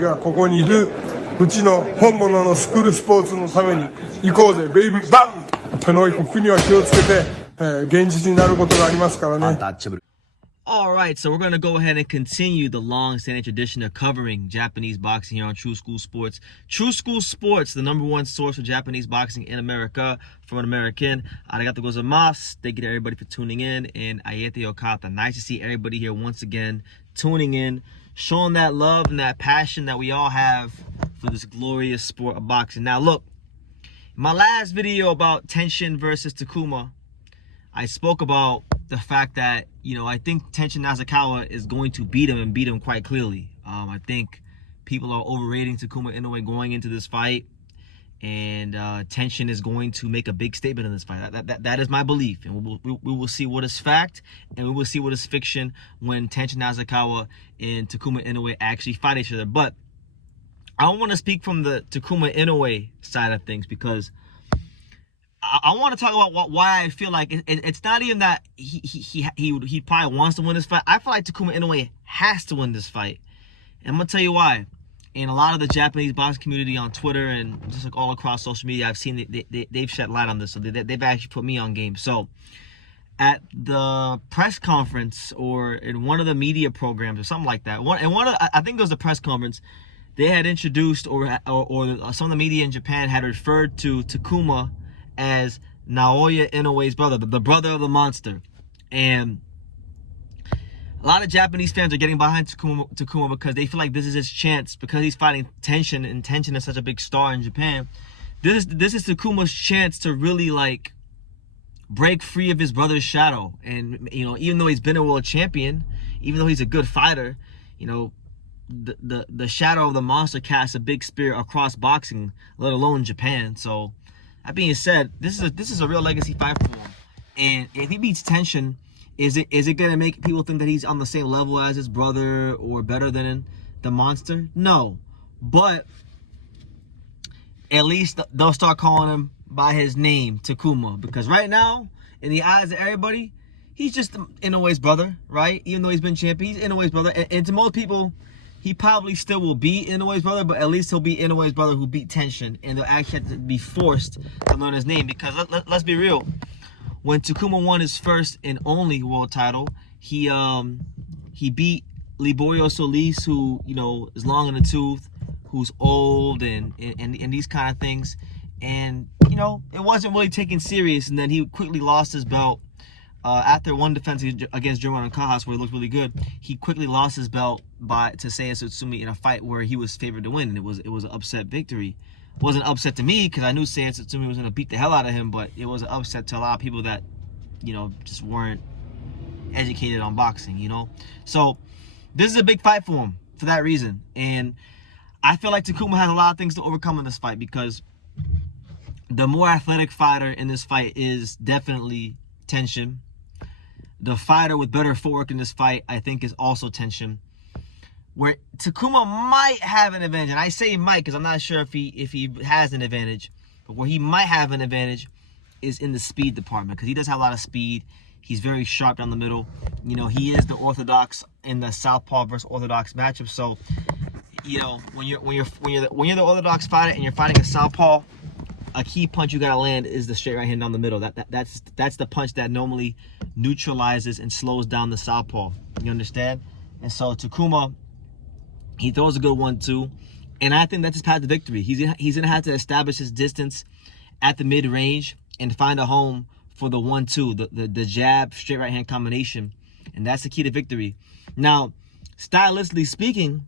がここにいるうちの本物のスクールスポーツのために行こうぜベイビーバンこの国は気をつけて、現実になることがありますからね。Alright, so we're going to go ahead and continue the long-standing tradition of covering Japanese boxing here on True School Sports. True School Sports, the #1 source for Japanese boxing in America, from an American. Arigatou gozaimasu. Thank you to everybody for tuning in. And Ayete Okata. Nice to see everybody here once again tuning in, showing that love and that passion that we all have for this glorious sport of boxing. Now, look, my last video about Tenshin versus Takuma, I spoke about the fact that, you know, I think Tenshin Nasukawa is going to beat him and beat him quite clearly. I think people are overrating Takuma Inoue going into this fight, and Tenshin is going to make a big statement in this fight. That is my belief, and we will see what is fact and we will see what is fiction when Tenshin Nasukawa and Takuma Inoue actually fight each other. But I want to speak from the Takuma Inoue side of things, because I want to talk about why I feel like it's not even that he probably wants to win this fight. I feel like Takuma Inoue has to win this fight, and I'm gonna tell you why. And a lot of the Japanese boxing community on Twitter and just like all across social media, I've seen they've shed light on this, so they've actually put me on game. So at the press conference or in one of the media programs or something like that, I think it was a press conference, they had introduced or some of the media in Japan had referred to Takuma as Naoya Inoue's brother, the brother of the monster. And a lot of Japanese fans are getting behind Takuma because they feel like this is his chance, because he's fighting Tenshin, and Tenshin is such a big star in Japan. This is Takuma's chance to really like break free of his brother's shadow. And, you know, even though he's been a world champion, even though he's a good fighter, you know, the shadow of the monster casts a big spear across boxing, let alone Japan. So that being said, this is a real legacy fight for him. And if he beats Tenshin, is it gonna make people think that he's on the same level as his brother or better than the monster? No. But at least they'll start calling him by his name, Takuma. Because right now, in the eyes of everybody, he's just Inoue's brother, right? Even though he's been champion, he's Inoue's brother. And to most people, he probably still will be Inoue's brother, but at least he'll be Inoue's brother who beat Tenshin, and they'll actually have to be forced to learn his name. Because let's be real, when Takuma won his first and only world title, he beat Liborio Solis, who, you know, is long in the tooth, who's old and these kind of things, and, you know, it wasn't really taken serious. And then he quickly lost his belt. After one defense against German Kajas, where he looked really good, he quickly lost his belt to Seiya Tsutsumi in a fight where he was favored to win, and it was an upset victory. It wasn't an upset to me because I knew Seiya Tsutsumi was going to beat the hell out of him, but it was an upset to a lot of people that, you know, just weren't educated on boxing, you know. So this is a big fight for him for that reason, and I feel like Takuma has a lot of things to overcome in this fight, because the more athletic fighter in this fight is definitely Tenshin. The fighter with better footwork in this fight, I think, is also Tenshin. Where Takuma might have an advantage, and I say might because I'm not sure if he has an advantage, but where he might have an advantage is in the speed department, because he does have a lot of speed. He's very sharp down the middle. You know, he is the orthodox in the southpaw versus orthodox matchup. So, you know, when you're the orthodox fighter and you're fighting a southpaw, a key punch you gotta land is the straight right hand down the middle. That's the punch that normally neutralizes and slows down the southpaw. You understand? And so Takuma, he throws a good one too, and I think that's his path to victory. He's gonna have to establish his distance at the mid range and find a home for the 1-2, the jab straight right hand combination, and that's the key to victory. Now, stylistically speaking,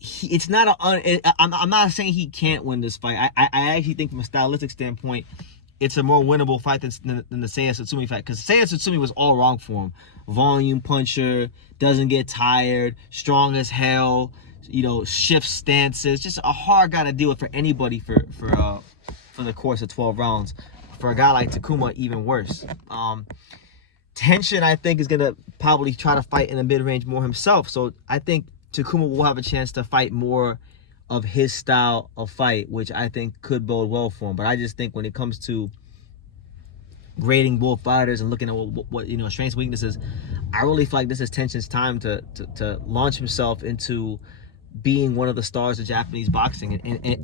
it's not I'm not saying he can't win this fight. I actually think from a stylistic standpoint, it's a more winnable fight than the Seiya Tsutsumi fight, because Seiya Tsutsumi was all wrong for him. Volume puncher, doesn't get tired, strong as hell, you know, shifts stances, just a hard guy to deal with for anybody for the course of 12 rounds. For a guy like Takuma, even worse. Tenshin, I think, is gonna probably try to fight in the mid-range more himself. So I think Takuma will have a chance to fight more of his style of fight, which I think could bode well for him. But I just think when it comes to grading both fighters and looking at what you know, strengths and weaknesses, I really feel like this is Tenshin's time to launch himself into being one of the stars of Japanese boxing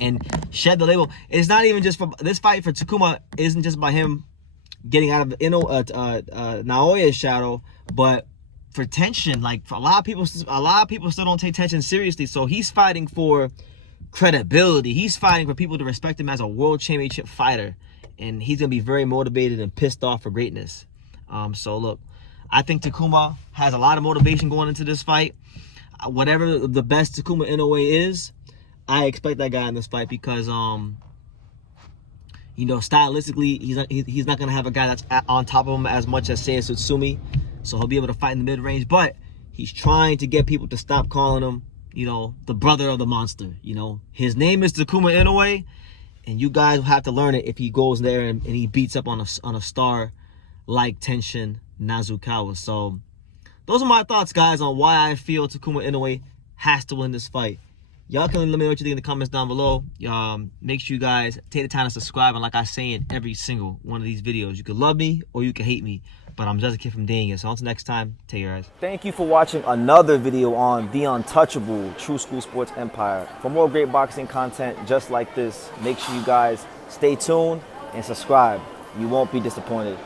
and shed the label. It's not even just for this fight for Takuma isn't just about him getting out of Naoya's shadow, but for Tenshin. Like, for a lot of people still don't take Tenshin seriously. So he's fighting for credibility. He's fighting for people to respect him as a world championship fighter, and he's gonna be very motivated and pissed off for greatness. So look, I think Takuma has a lot of motivation going into this fight. Whatever the best Takuma Inoue is, I expect that guy in this fight because you know, stylistically, he's not gonna have a guy that's on top of him as much as Seiya Tsutsumi, so he'll be able to fight in the mid-range. But he's trying to get people to stop calling him, you know, the brother of the monster. You know, his name is Takuma Inoue, and you guys will have to learn it if he goes there and he beats up on a star like Tenshin Nasukawa. So those are my thoughts, guys, on why I feel Takuma Inoue has to win this fight. Y'all can let me know what you think in the comments down below. Make sure you guys take the time to subscribe. And like I say in every single one of these videos, you can love me or you can hate me, but I'm just a kid from Daniel. So until next time, take care, guys. Thank you for watching another video on the untouchable True School Sports Empire. For more great boxing content just like this, make sure you guys stay tuned and subscribe. You won't be disappointed.